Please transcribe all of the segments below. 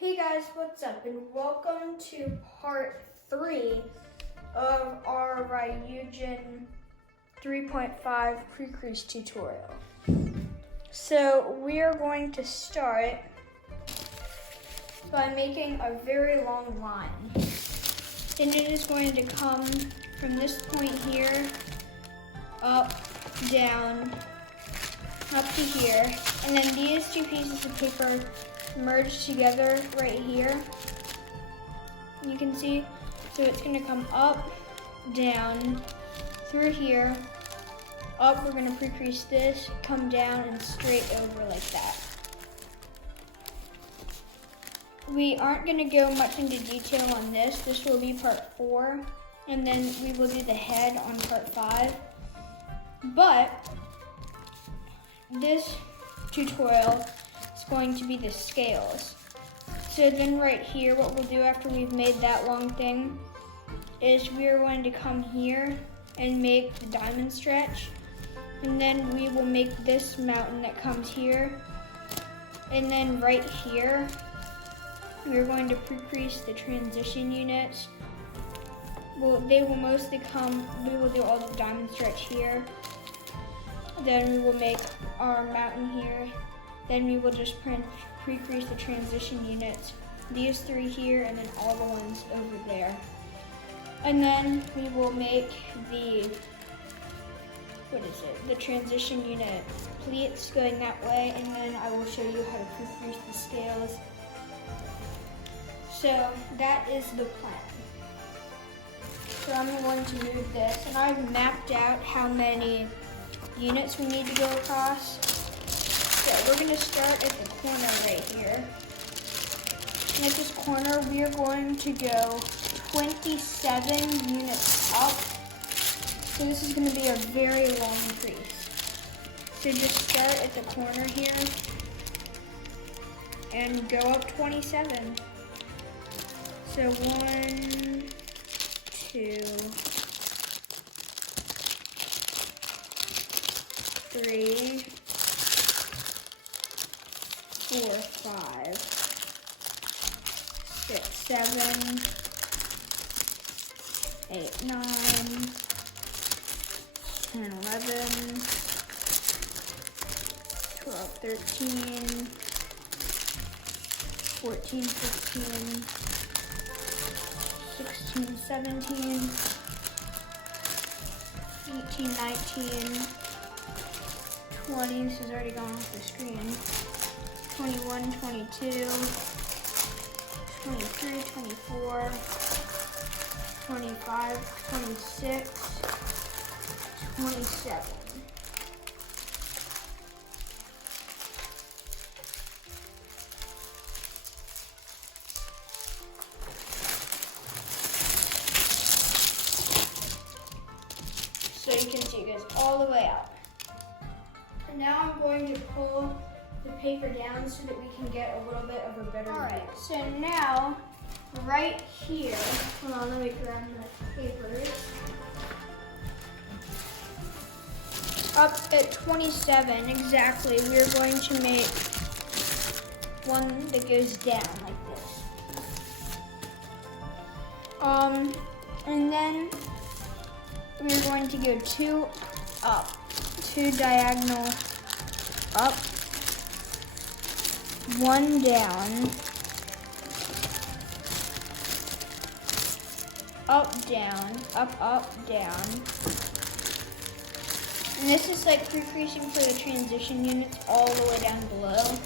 Hey guys, what's up? And welcome to part 3 of our Ryujin 3.5 Pre-Crease tutorial. So we are going to start by making a very long line. And it is going to come from this point here, up, down, up to here. And then these two pieces of paper merge together right here. You can see, so it's gonna come up, down, through here, up, we're gonna pre-crease this, come down and straight over like that. We aren't gonna go much into detail on this. This will be part 4, and then we will do the head on part 5. But this tutorial going to be the scales. So then right here, what we'll do after we've made that long thing is we are going to come here and make the diamond stretch. And then we will make this mountain that comes here. And then right here, we're going to pre-crease the transition units. Well, they will mostly come, we will do all the diamond stretch here. Then we will make our mountain here. Then we will just pre-crease the transition units, these 3 here, and then all the ones over there. And then we will make the, the transition unit pleats going that way, and then I will show you how to pre-crease the scales. So that is the plan. So I'm going to move this, and I've mapped out how many units we need to go across. So we're going to start at the corner right here. And at this corner, we are going to go 27 units up. So this is going to be a very long crease. So just start at the corner here and go up 27. So 1, 2, 3, 4, 5, 6, 7, 8, 9, 10, 11, 12, 13, 14, 15, 16, 17, 18, 19, 20, this is already gone off the screen. 21, 22, 23, 24, 25, 26, 27. So you can see it goes all the way out. And now I'm going to pull the paper down so that we can get a little bit of a better view. Alright, so now, right here, hold on, let me grab the papers. Up at 27 exactly, we're going to make one that goes down like this. And then we're going to go 2 up, 2 diagonal up, 1 down, up, down, up, down. And this is like pre-creasing for the transition units all the way down below.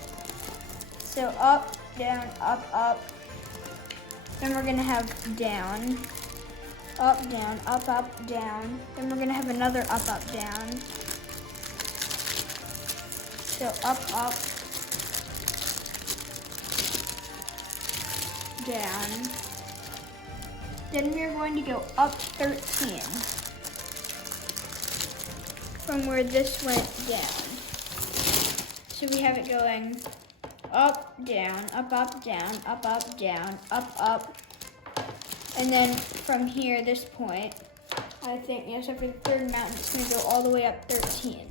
So up, down, up. Then we're gonna have down, up, down. Then we're gonna have another up, down. So up, down. Then we're going to go up 13 from where this went down. So we have it going up, down, up, down, up, down, up. And then from here, this point, I think, yes, after the third mountain, it's going to go all the way up 13.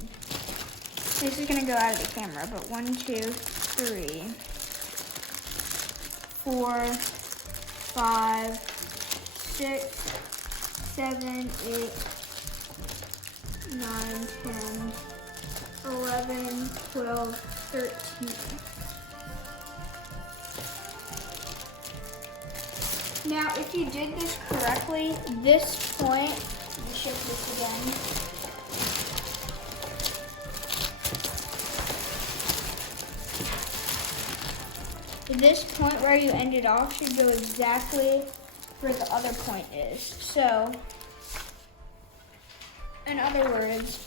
This is going to go out of the camera, but 1, 2, 3, 4, 5, 6, 7, 8, 9, 10, 11, 12, 13. Now, if you did this correctly, this point, let me shift this again. This point where you ended off should go exactly where the other point is. So, in other words,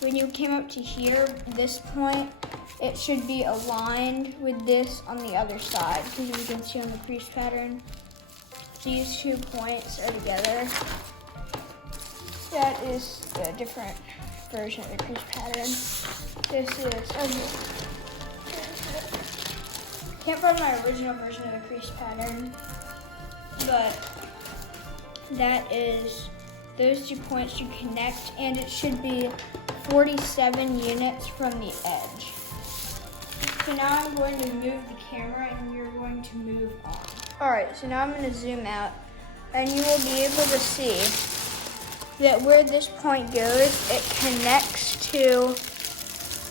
when you came up to here, this point, it should be aligned with this on the other side, because you can see on the crease pattern, these 2 points are together. That is a different version of the crease pattern. This is, can't find my original version of the crease pattern, but that is, those 2 points should connect, and it should be 47 units from the edge. So now I'm going to move the camera and we're going to move on. All right, so now I'm going to zoom out, and you will be able to see that where this point goes, it connects to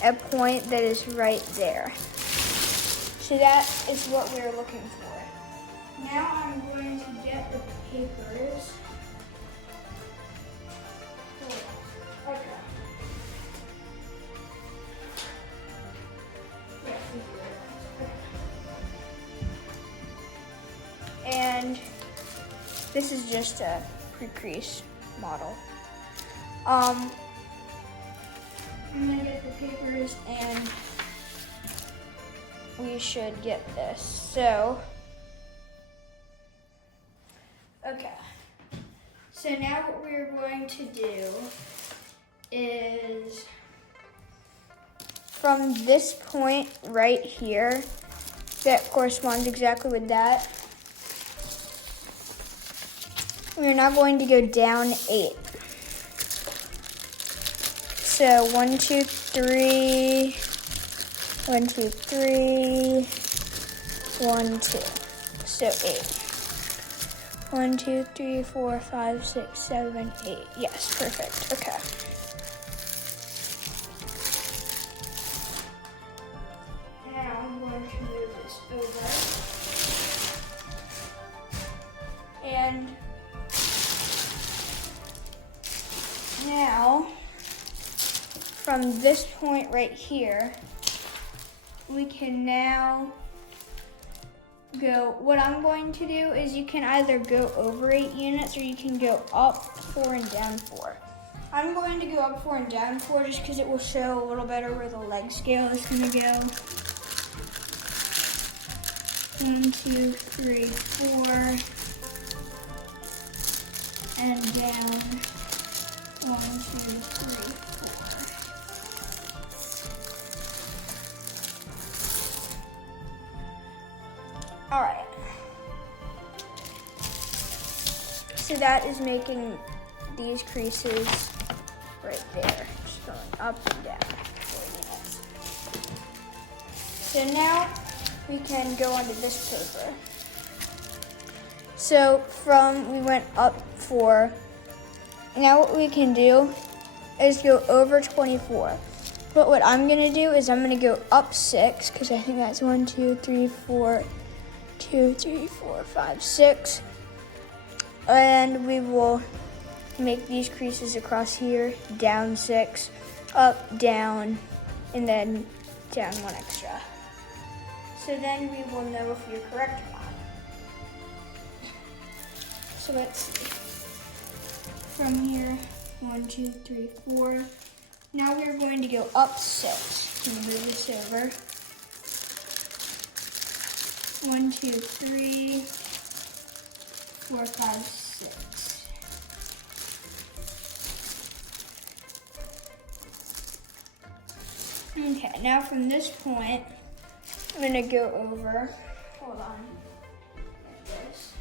a point that is right there. So that is what we're looking for. Now I'm going to get the papers. Okay. And this is just a pre-crease model. I'm gonna get the papers and we should get this. So, okay. So now what we're going to do is from this point right here that corresponds exactly with that, we're now going to go down 8. So 1, 2, 3, 1, 2, 3, 1, 2. So 8. 1, 2, 3, 4, 5, 6, 7, 8. Yes, perfect. Okay. Now I'm going to move this over. And now, from this point right here, we can now go, what I'm going to do is you can either go over 8 units or you can go up 4 and down 4. I'm going to go up 4 and down 4 just because it will show a little better where the leg scale is going to go. 1, 2, 3, 4, and down 1, 2, 3, 4. All right. So that is making these creases right there, just going up and down. So now we can go onto this paper. So we went up 4. Now what we can do is go over 24. But what I'm gonna do is I'm gonna go up 6, because I think that's 1, 2, 3, 4, 2, 3, 4, 5, 6. And we will make these creases across here, down 6, up, down, and then down 1 extra. So then we will know if you're correct or not. So let's see. From here, 1, 2, 3, 4. Now we're going to go up 6. Move this over. 1, 2, 3, 4, 5, 6. Okay, now from this point, I'm gonna go over, hold on, like this.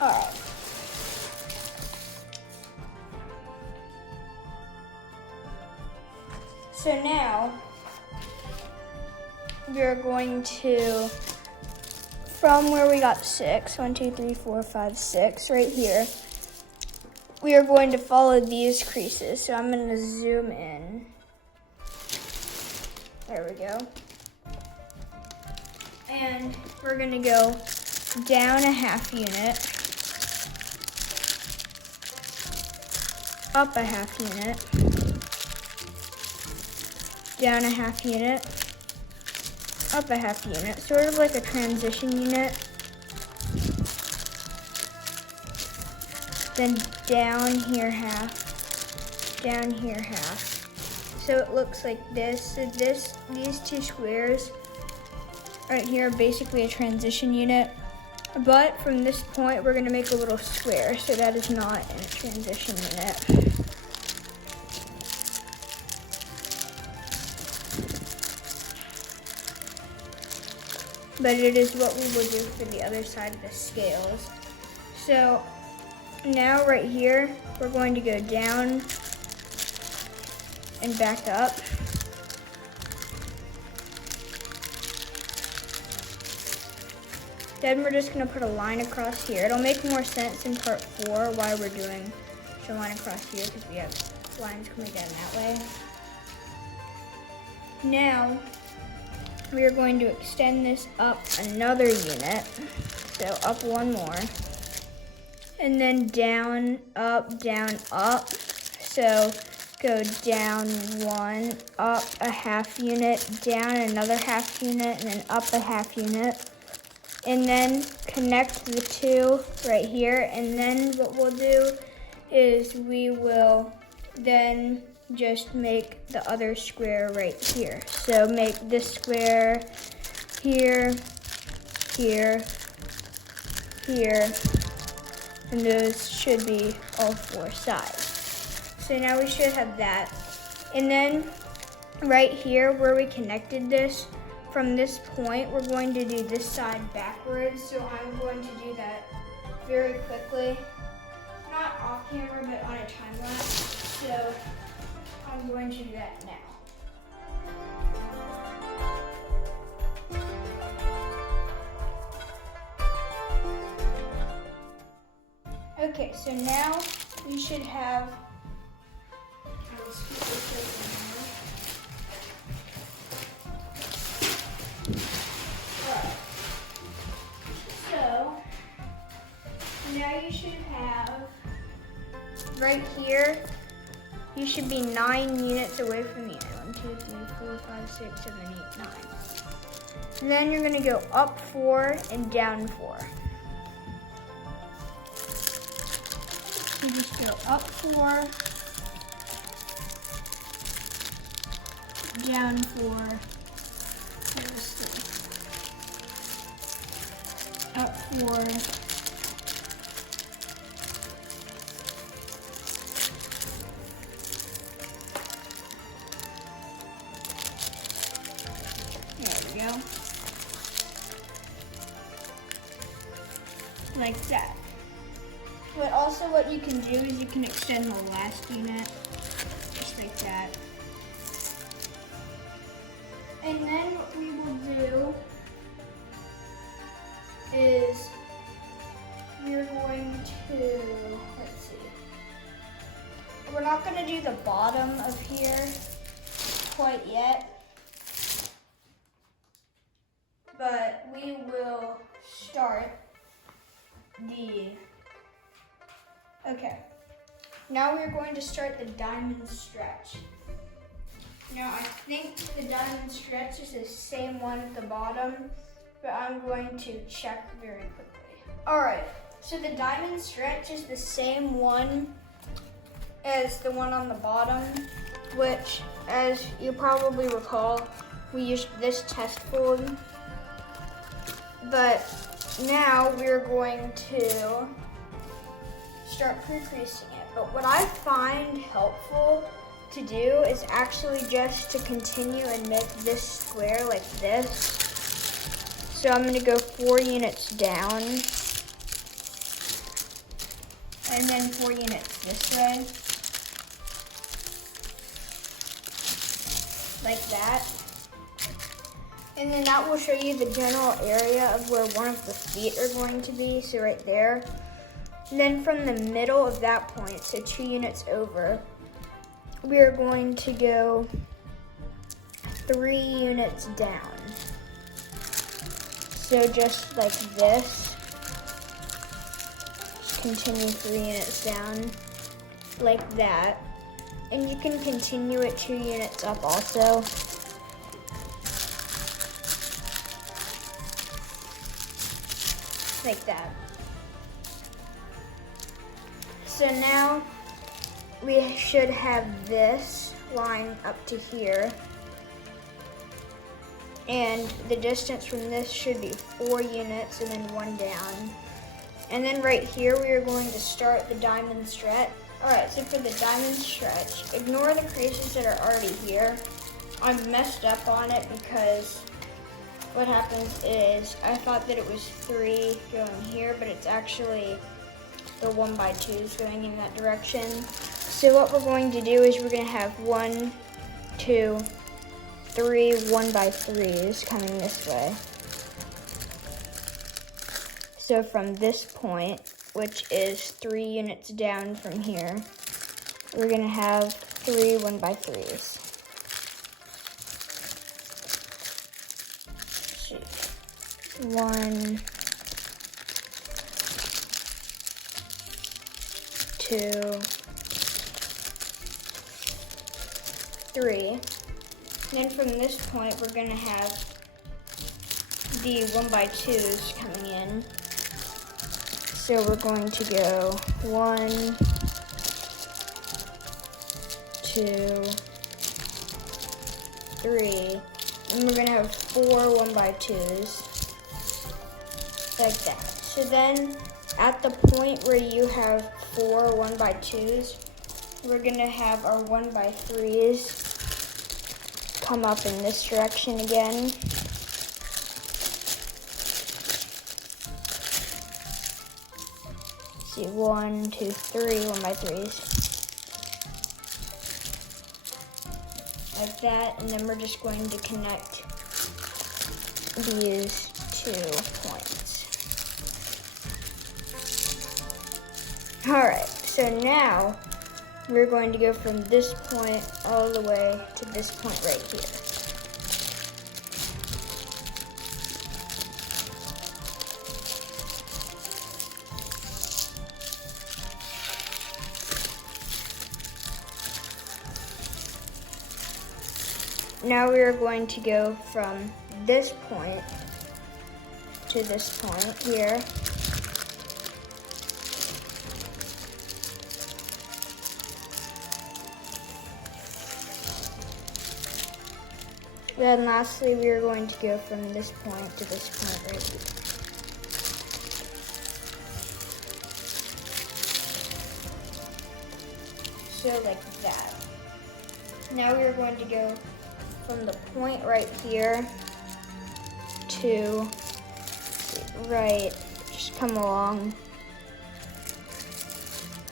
All right. So now we're going to, from where we got 6, 1, 2, 3, 4, 5, 6, right here, we are going to follow these creases. So I'm going to zoom in. There we go. And we're going to go down a half unit, up a half unit, down a half unit, up a half unit, sort of like a transition unit. Then down here half, down here half. So it looks like this. So these two squares right here are basically a transition unit. But from this point, we're gonna make a little square, so that is not in a transition unit. But it is what we will do for the other side of the scales. So now right here, we're going to go down and back up. Then we're just gonna put a line across here. It'll make more sense in part 4 why we're doing a line across here, because we have lines coming down that way. Now, we are going to extend this up another unit. So up one more. And then down, up. So go down 1, up a half unit, down another half unit, and then up a half unit. And then connect the two right here. And then what we'll do is we will then just make the other square right here. So make this square here, here, here, and those should be all 4 sides. So now we should have that. And then right here where we connected this, from this point, we're going to do this side backwards. So I'm going to do that very quickly. Not off camera, but on a time lapse. So I'm going to do that now. Okay, so now we should have, so now you should have, right here, you should be 9 units away from the end. 1, 2, 3, 4, 5, 6, 7, 8, 9. And then you're gonna go up 4 and down 4. You just go up 4, down 4, there's 3. Up 4, there we go, like that. But also what you can do is you can extend the last unit, just like that. And then what we will do is we're going to, let's see. We're not gonna do the bottom of here quite yet, but we will start the, okay, now we're going to start the diamond stretch. Now I think the diamond stretch is the same one at the bottom, but I'm going to check very quickly. All right, so the diamond stretch is the same one as the one on the bottom, which, as you probably recall, we used this test fold. But now we're going to start pre-creasing it. But what I find helpful to do is actually just to continue and make this square like this. So I'm going to go 4 units down and then 4 units this way. like that. And then that will show you the general area of where one of the feet are going to be, so right there. And then from the middle of that point, so 2 units over, we are going to go 3 units down. So just like this, just continue 3 units down, like that. And you can continue it 2 units up also. Like that. So now we should have this line up to here. And the distance from this should be 4 units and then 1 down. And then right here, we are going to start the diamond stretch. All right, so for the diamond stretch, ignore the creases that are already here. I've messed up on it because what happens is I thought that it was 3 going here, but it's actually the 1x2s going in that direction. So what we're going to do is we're going to have 1, 2, 3 1x3s coming this way. So from this point, which is 3 units down from here, we're going to have 3 1x3s. 1, 2, 3. And then from this point, we're going to have the 1x2s coming in. So we're going to go 1, 2, 3. And we're going to have 4 1x2s. Like that. So then at the point where you have 4 1x2s, we're going to have our 1x3s come up in this direction again. See, 1, 2, 3 1x3s. Like that, and then we're just going to connect these 2 points. Alright, so now we're going to go from this point all the way to this point right here. Now we are going to go from this point to this point here. Then lastly, we are going to go from this point to this point right here. So like that. Now we are going to go from the point right here to right, just come along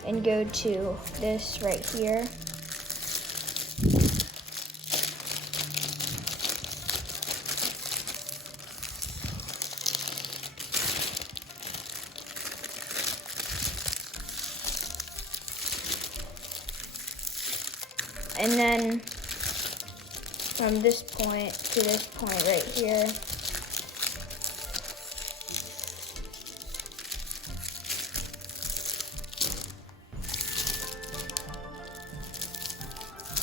and go to this right here. And then from this point to this point right here.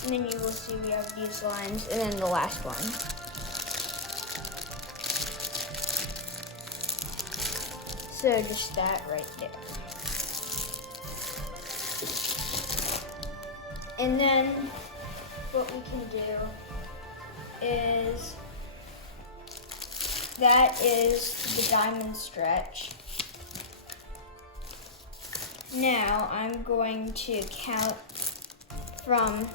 And then you will see we have these lines and then the last one. So just that right there. And then what we can do is, that is the diamond stretch. Now I'm going to count from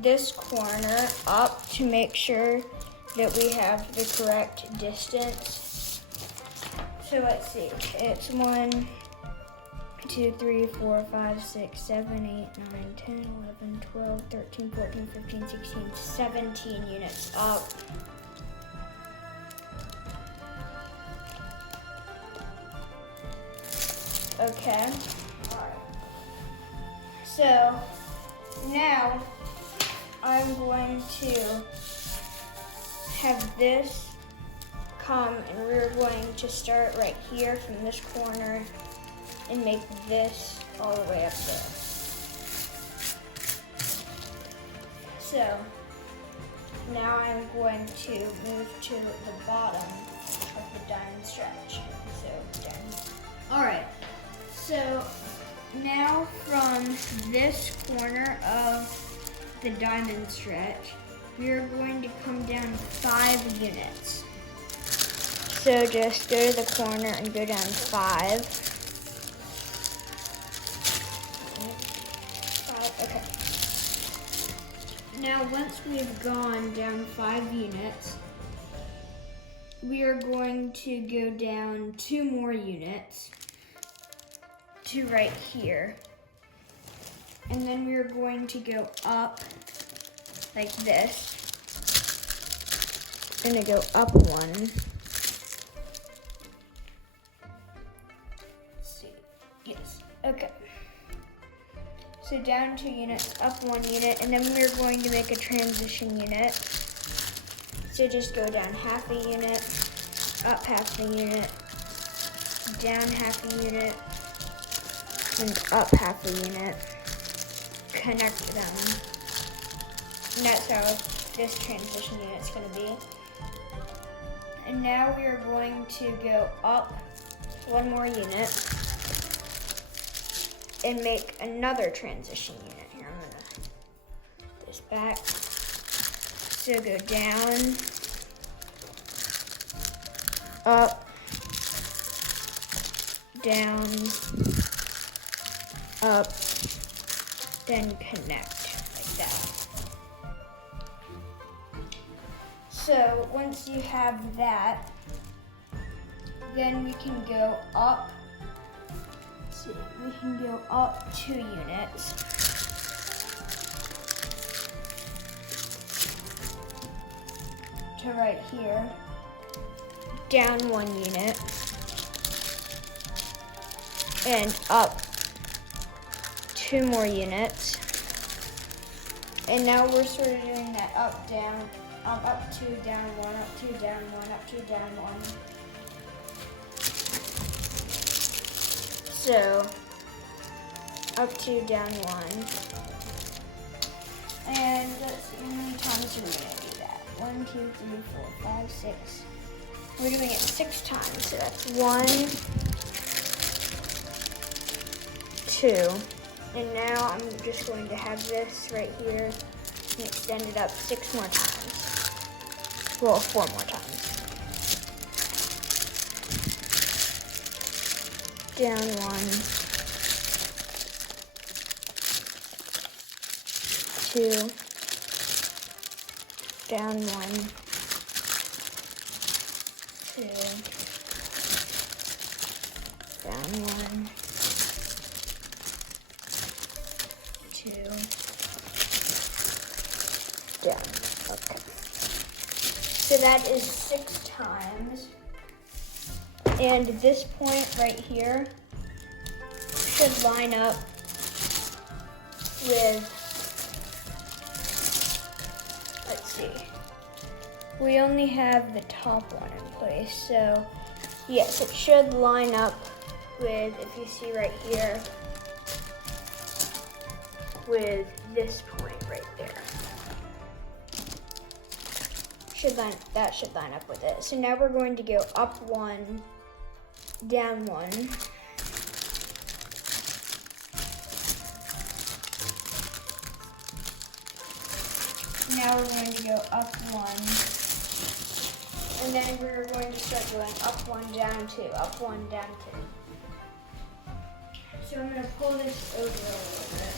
this corner up to make sure that we have the correct distance. So let's see, it's 1, 2, 3, 4, 5, 6, 7, 8, 9, 10, 11, 12, 13, 14, 15, 16, 17 units up. Okay. Alright. So now I'm going to have this come, and we're going to start right here from this corner and make this all the way up there. So now I'm going to move to the bottom of the diamond stretch. So done. All right. So now from this corner of the diamond stretch, we are going to come down 5 units. So just go to the corner and go down 5. 5, okay. Now once we've gone down 5 units, we are going to go down 2 more units to right here. And then we're going to go up like this. I'm gonna go up 1. Let's see, yes, okay. So down 2 units, up 1 unit, and then we're going to make a transition unit. So just go down half a unit, up half a unit, down half a unit, and up half a unit. Connect them. And that's how this transition unit's gonna be. And now we are going to go up 1 more unit and make another transition unit. Here, I'm gonna put this back. So go down, up, down, up, then connect like that. So once you have that, then we can go up. Let's see, we can go up 2 units. To right here, down 1 unit, and up 2 more units. And now we're sort of doing that up, down, up 2, down 1, up 2, down 1, up 2, down 1. So, up 2, down 1. And let's see, how many times are we going to do that? 1, 2, 3, 4, 5, 6. We're doing it 6 times, so that's 1, 2. And now I'm just going to have this right here and extend it up 6 more times. Well, 4 more times. Down 1, 2, down 1, 2, down 1, 2, down. Okay. So that is 6 times. And this point right here should line up with, let's see, we only have the top one in place. So yes, it should line up with, if you see right here, with this point right there. That should line up with it. So now we're going to go up 1, down 1. Now we're going to go up 1. And then we're going to start going up 1, down 2, up 1, down 2. So I'm going to pull this over a little bit.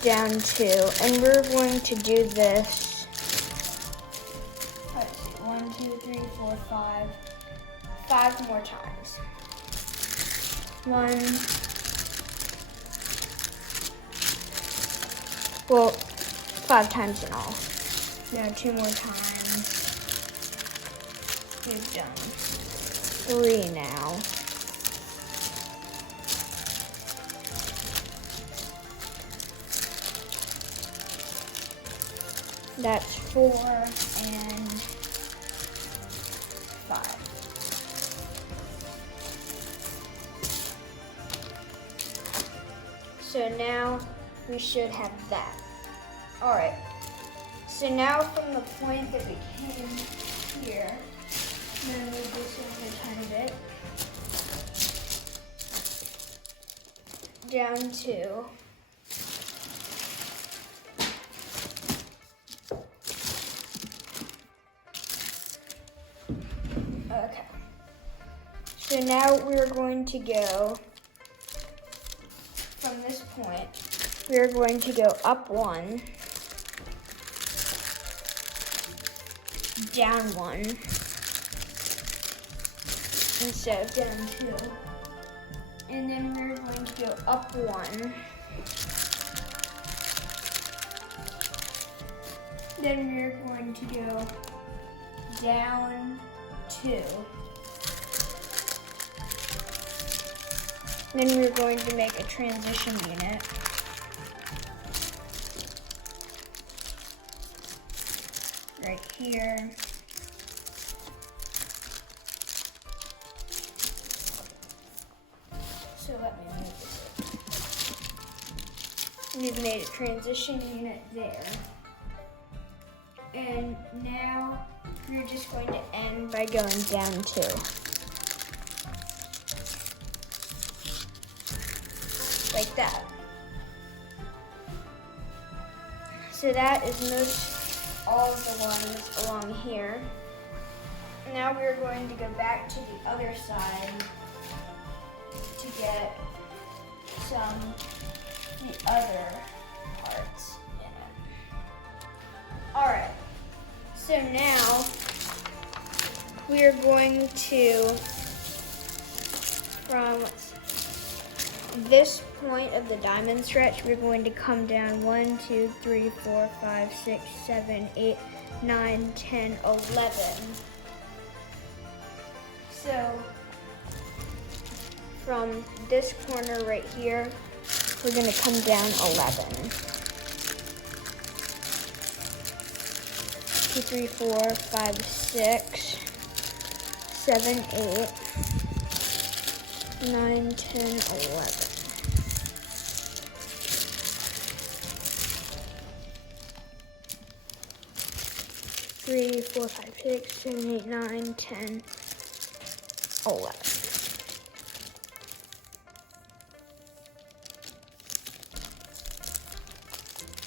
Down 2, and we're going to do this. Let's see, 1, 2, 3, 4, 5. 5 more times. 1, well, 5 times in all. Now 2 more times. We've done 3 now. That's 4 and 5. So now we should have that. All right. So now from the point that we came here, I'm gonna move this over a tiny bit, down to okay. So now we're going to go from this point. We're going to go up 1, down 1, instead of down 2. And then we're going to go up 1. Then we're going to go down 2. Then we're going to make a transition unit. Right here. So let me move this. We've made a transition unit there. And now we're just going to end by going down 2. Like that. So that is most all of the ones along here. Now we're going to go back to the other side to get some the other parts in it. Alright, so now we are going to, from this point of the diamond stretch, we're going to come down 1, 2, 3, 4, 5, 6, 7, 8, 9, 10, 11. So from this corner right here, we're going to come down 11. 2, 3, 4, 5, 6, 7, 8, 9, 10, 11. Three, 4, 5, 6, 7, 8, 9, 10, 11.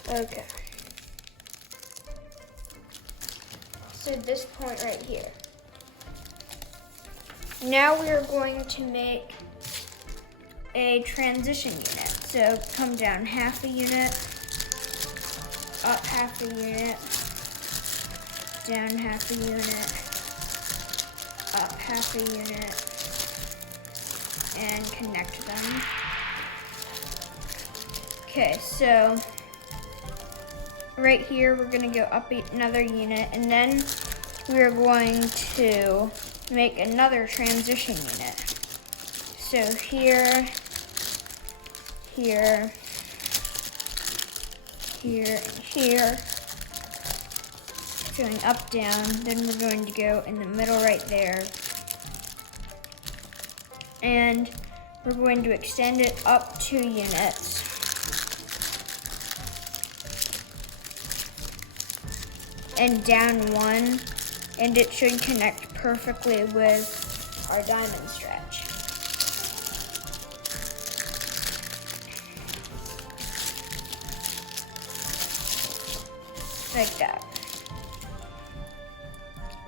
Okay. So this point right here. Now we are going to make a transition unit. So come down half a unit, up half a unit, down half a unit, up half a unit, and connect them. Okay, so right here we're going to go up another unit, and then we're going to make another transition unit. So here, here, here, and here. Going up, down, then we're going to go in the middle right there. And we're going to extend it up 2 units. And down 1, and it should connect perfectly with our diamond stretch. Like that.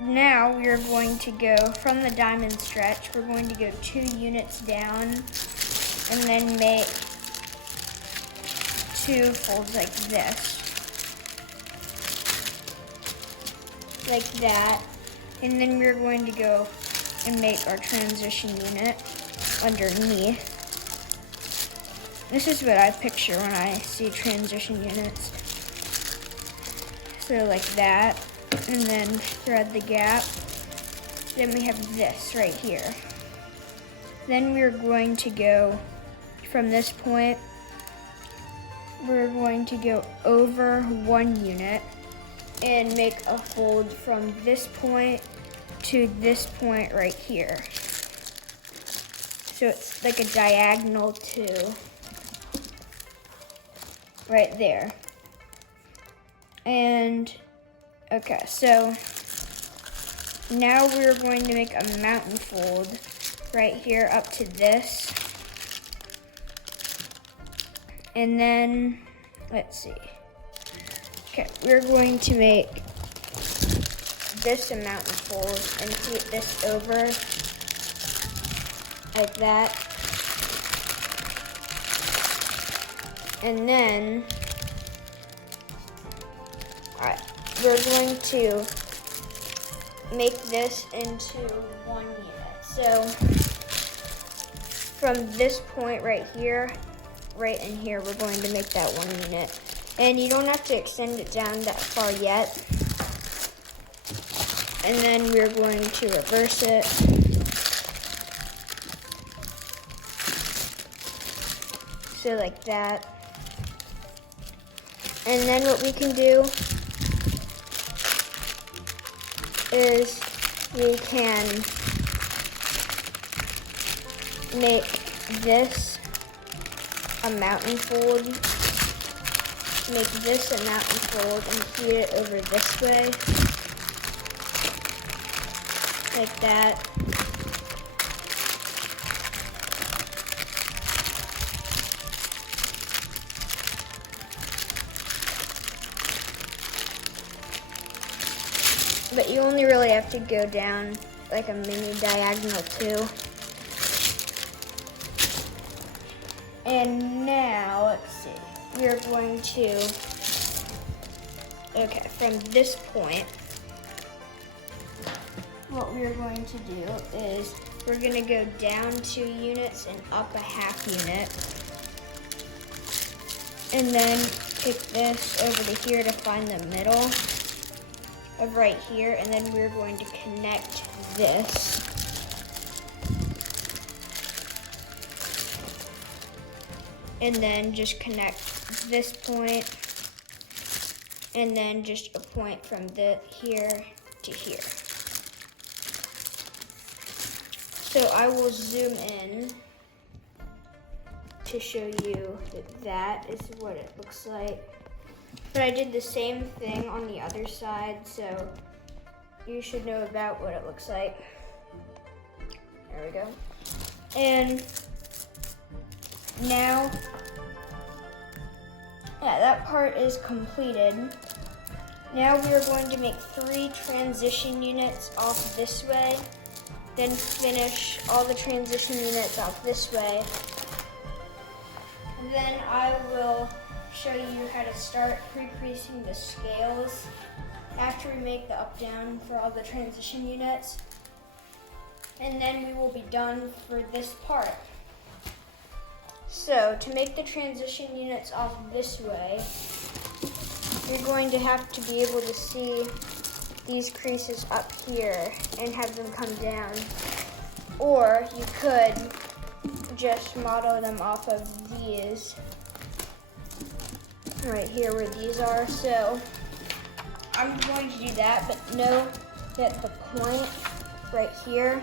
Now we are going to go from the diamond stretch, we're going to go 2 units down and then make 2 folds like this. Like that. And then we're going to go and make our transition unit underneath. This is what I picture when I see transition units. So like that, and then thread the gap. Then we have this right here. Then we're going to go from this point, we're going to go over 1 unit and make a fold from this point to this point right here. So it's like a diagonal to right there. And okay, so now we're going to make a mountain fold right here up to this. And then, let's see. Okay, we're going to make this a mountain fold and flip this over like that. And then, alright, we're going to make this into 1 unit. So, from this point right here, right in here, we're going to make that 1 unit. And you don't have to extend it down that far yet. And then we're going to reverse it. So like that. And then what we can do is we can make this a mountain fold, make this a mountain fold, and feed it over this way, like that. But you only really have to go down like a mini diagonal too. And now, let's see, we're going to, okay, from this point, what we're going to do is we're going to go down 2 units and up a half unit. And then pick this over to here to find the middle of right here, and then we're going to connect this. And then just connect this point, and then just a point from here to here. So I will zoom in to show you that that is what it looks like. But I did the same thing on the other side, so you should know about what it looks like. There we go. And now, yeah, that part is completed. Now we are going to make 3 transition units off this way, then finish all the transition units off this way. And then I will show you how to start pre-creasing the scales after we make the up-down for all the transition units. And then we will be done for this part. So to make the transition units off this way, you're going to have to be able to see these creases up here and have them come down. Or you could just model them off of these right here where these are. So I'm going to do that, but know that the point right here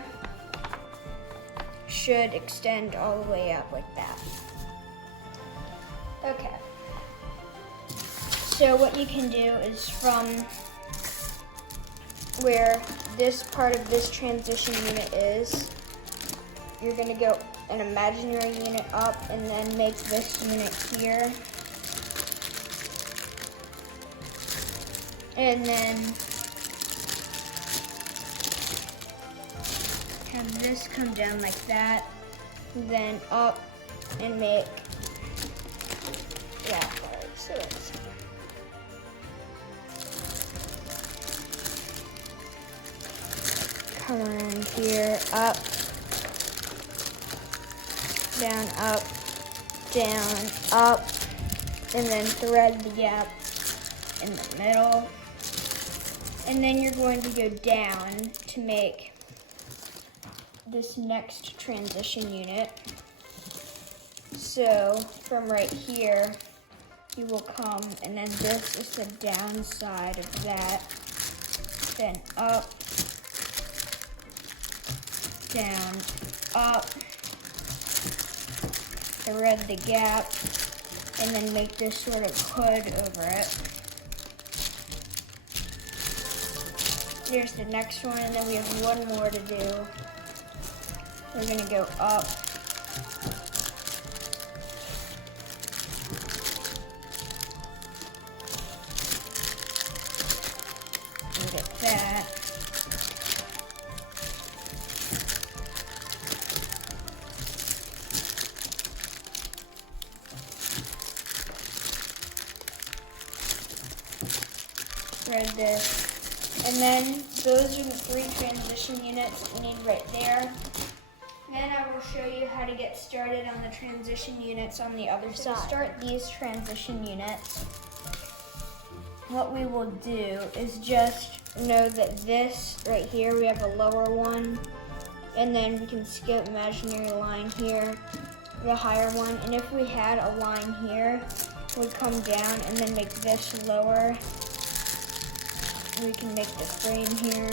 should extend all the way up like that. Okay. So what you can do is from where this part of this transition unit is, you're going to go an imaginary unit up and then make this unit here. And then have this come down like that, then up and make that part. So let's come around here, up, down, up, down, up, and then thread the gap in the middle. And then you're going to go down to make this next transition unit. So from right here, you will come, and then this is the downside of that. Then up, down, up, thread the gap, and then make this sort of hood over it. Here's the next one, and then we have one more to do. We're gonna go up, get that. Thread this. And then those are the 3 transition units that we need right there. Then I will show you how to get started on the transition units on the other side. To start these transition units, what we will do is just know that this right here, we have a lower one, and then we can skip imaginary line here, the higher one. And if we had a line here, we'd come down and then make this lower. We can make the frame here.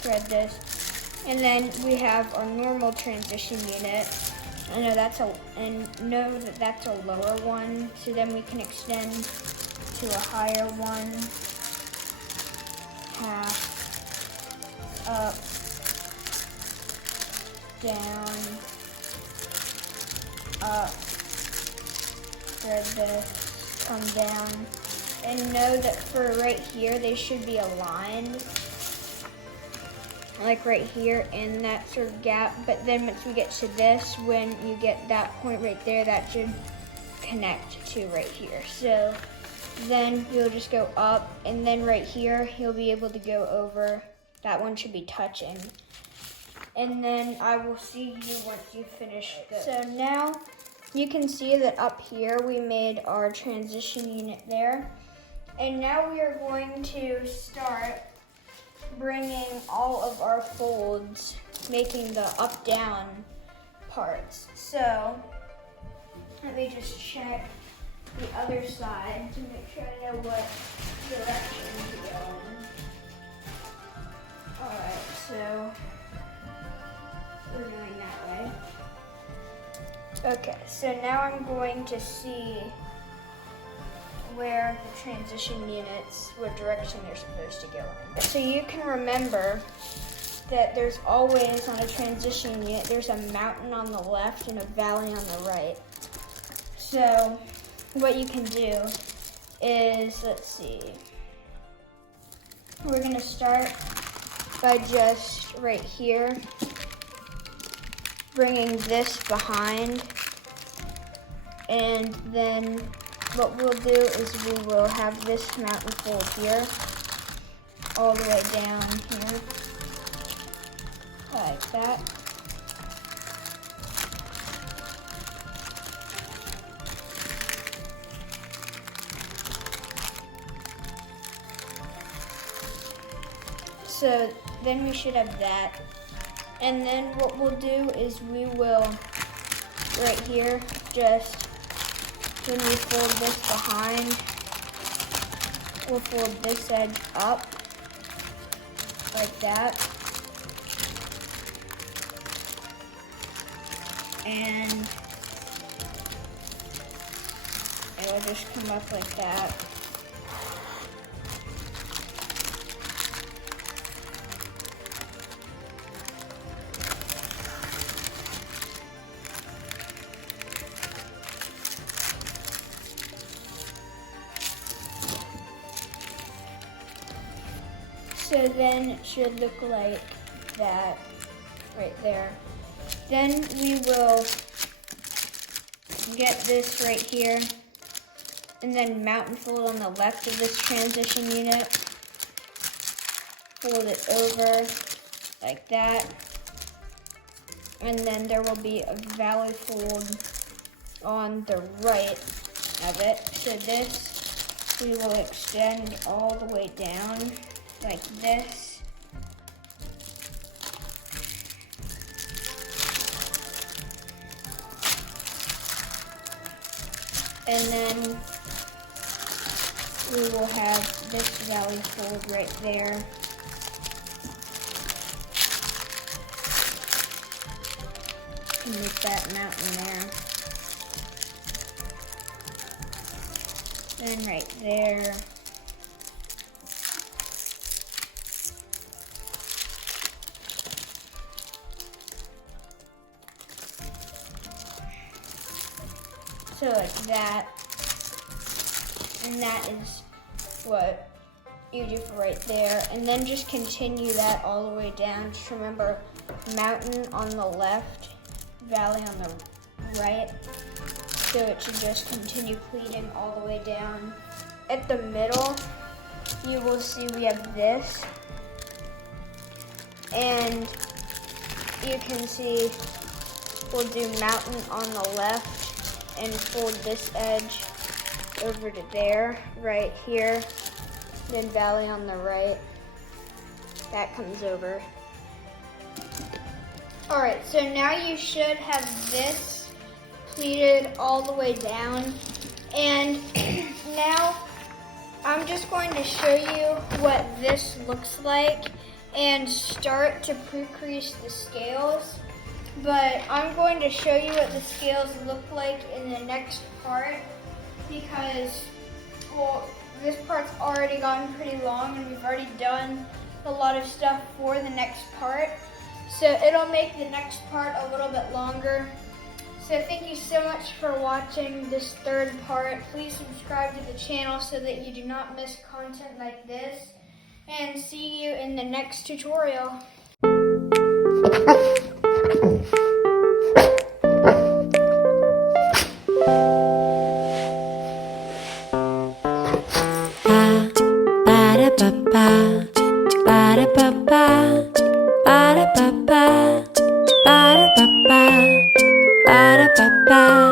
Thread this. And then we have our normal transition unit. I know that's know that that's a lower one, so then we can extend to a higher one. Half, up, down, up, thread this, come down, and know that for right here, they should be aligned, like right here in that sort of gap. But then once we get to this, when you get that point right there, that should connect to right here. So then you'll just go up, and then right here, you'll be able to go over. That one should be touching. And then I will see you once you finish this. So now you can see that up here we made our transition unit there. And now we are going to start bringing all of our folds, making the up-down parts. So let me just check the other side to make sure I know what direction to go in. Alright, so we're going that way. Okay, so now I'm going to see where the transition units, what direction they're supposed to go in. So you can remember that there's always, on a transition unit, there's a mountain on the left and a valley on the right. So what you can do is, let's see, we're gonna start by just right here, bringing this behind, and then what we'll do is we will have this mountain fold here, all the way down here, like that. So then we should have that. And then what we'll do is we will, right here, just when we fold this behind, we'll fold this edge up, like that. And it'll just come up like that. So then it should look like that right there. Then we will get this right here and then mount and fold on the left of this transition unit. Fold it over like that. And then there will be a valley fold on the right of it. So this we will extend all the way down like this. And then we will have this valley fold right there. Make that mountain there. Then right there. So like that. And that is what you do for right there. And then just continue that all the way down. Just remember, mountain on the left, valley on the right. So it should just continue pleating all the way down. At the middle, you will see we have this. And you can see we'll do mountain on the left and fold this edge over to there, right here. Then valley on the right. That comes over. All right, so now you should have this pleated all the way down. And now I'm just going to show you what this looks like and start to pre-crease the scales. But I'm going to show you what the scales look like in the next part because, well, this part's already gotten pretty long and we've already done a lot of stuff for the next part. So it'll make the next part a little bit longer. So thank you so much for watching this third part. Please subscribe to the channel so that you do not miss content like this. And see you in the next tutorial. Ba-da-ba-ba